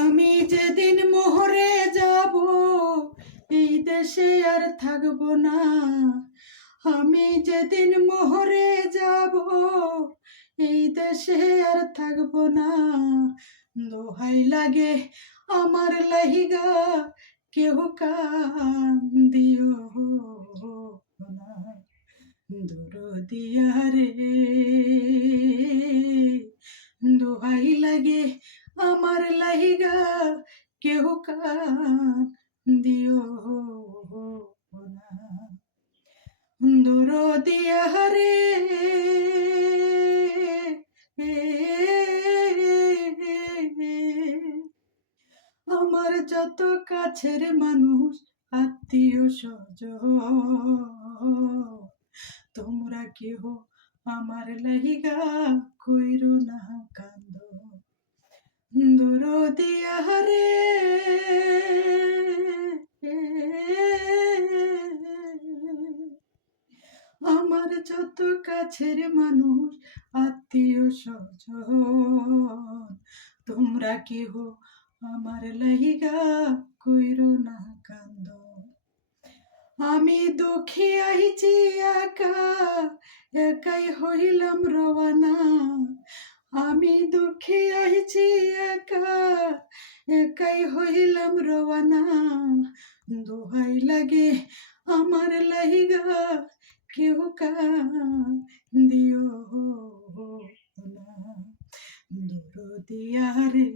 আমি যেদিন মোহরে যাব, এই দেশে আর থাকবো না। আমি যেদিন মোহরে যাব, এই দেশে আর থাকবো না। দোহাই লাগে আমার লাহিগা, কেহ কান দিও না। দরদিয়া রে, দোহাই লাগে আমার লাহিগা, কেহ কান দিও না। দরদিয়া রে, আমার যত কাছের মানুষ, আত্মীয় স্বজন, তোমরা কেহ আমার লাহিগা কইরো না কান্দ। দরদিয়া রে, আমার যত কাছের মানুষ, আত্মীয় স্বজন, তোমরা কেহ আমার লাহিগা কইরো না কান্দ। আমি দুঃখী আইছি একা, একাই হইলাম রওয়ানা। আমি দুঃখী আইছি একা, একাই হইলাম রওয়ানা। দোহাই লাগে আমার লাহিগা, কেউ কান দিও না। দরদিয়া রে,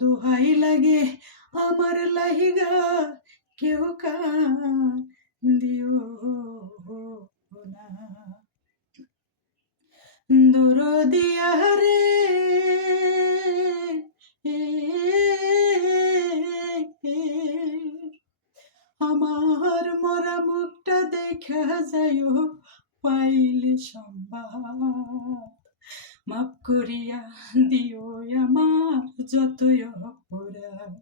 দোহাই লাগে আমার লাহিগা, কেউ কান দিও না। দরদিয়া রে, আমার মরা মুখটা দেখা যাইও পাইলে সংবাদ। মাফ করিয়া দিও আমার যতই অপরাধ।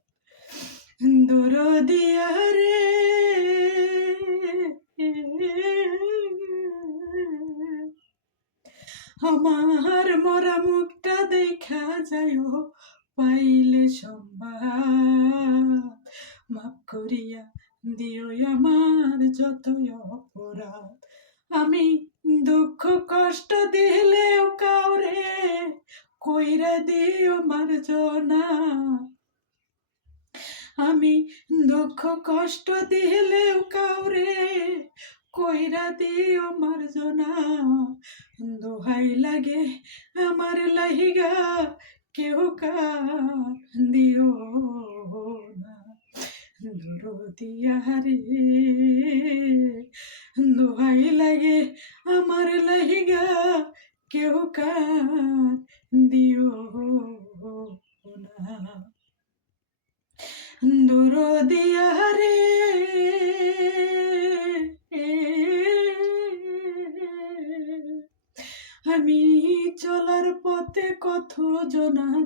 দরদিয়া রে, আমার মরা মুখটা দেখা যাইও পাইলে সংবাদ। মাফ করিয়া দিও আমার যতই অপরাধ। আমি দুঃখ কষ্ট দিলেও কাউরে কইরা দিও মার্জনা। আমি দুঃখ কষ্ট দিলেও কাউরে কইরা দিও মার্জনা। দোহাই লাগে আমার লাহিগা, কেউ কান দিও না। দরদিয়া রে, দোহাই লাগে আমার লাহিগা, কেউ কান দিও না। দরদিয়া রে, আমি চলার পথে কত জনার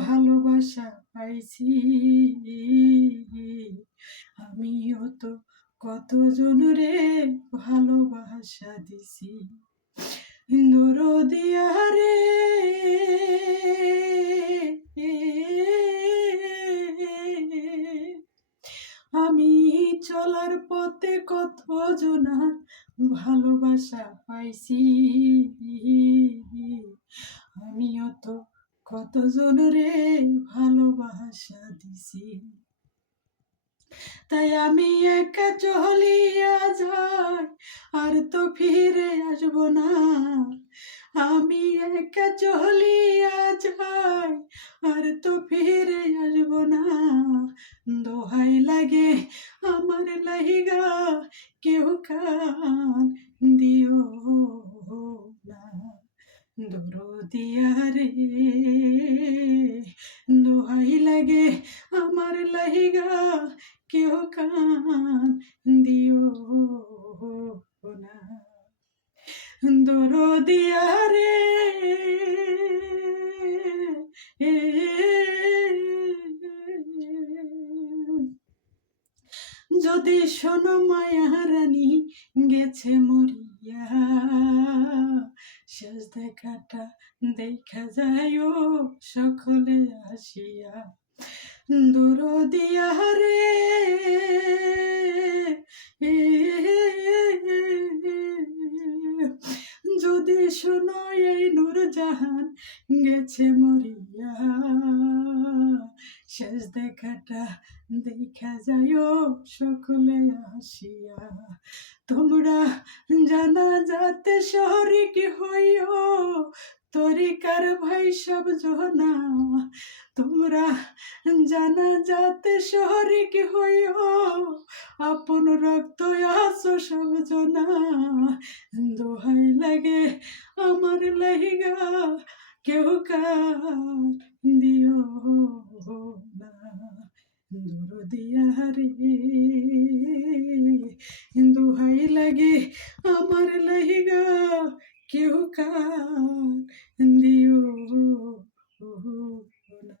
ভালোবাসা পাইছি, আমিও তো কত জনরে ভালোবাসা দিছি। দরদিয়া রে, আমি চলার পথে কত জনার ভালোবাসা পাইছি, আমিও তো কত জনরে ভালোবাসা দিছি। তাই আমি একা চলিয়া যাই, আর তো ফিরে আসব না। আমি একা চলিয়া যাই, আর তো ফিরে আসব না। দোহাই লাগে আমার লাহিগা, কেউ কান দিও না। দরদিয়া রে, দোহাই লাগে আমার লাহিগা, কেউ কান দিও না। দরদিয়া রে, যদি শোনো মায়া রানী গেছে মরিয়া, শেষ দেখাটা দেখা যায়ও সকলে আসিয়া দরদিয়া রে যদি শোনো এই নূরজাহান গেছে মরিয়া শেষ দেখাটা দেখা যায়ও সকলে আসিয়া তোমরা জানা যাতে শহরিক হইও তরিকার ভাই সব জনা তোমরা জানা যাতে শহরিক হইও আপন রক্ত আসো সব জনা দোহাই লাগে আমার লাহিগা কেউ কার দিও না দূর দিয়া রে দোহাই লাগে আমার লাহিগা কেউ কার দিও না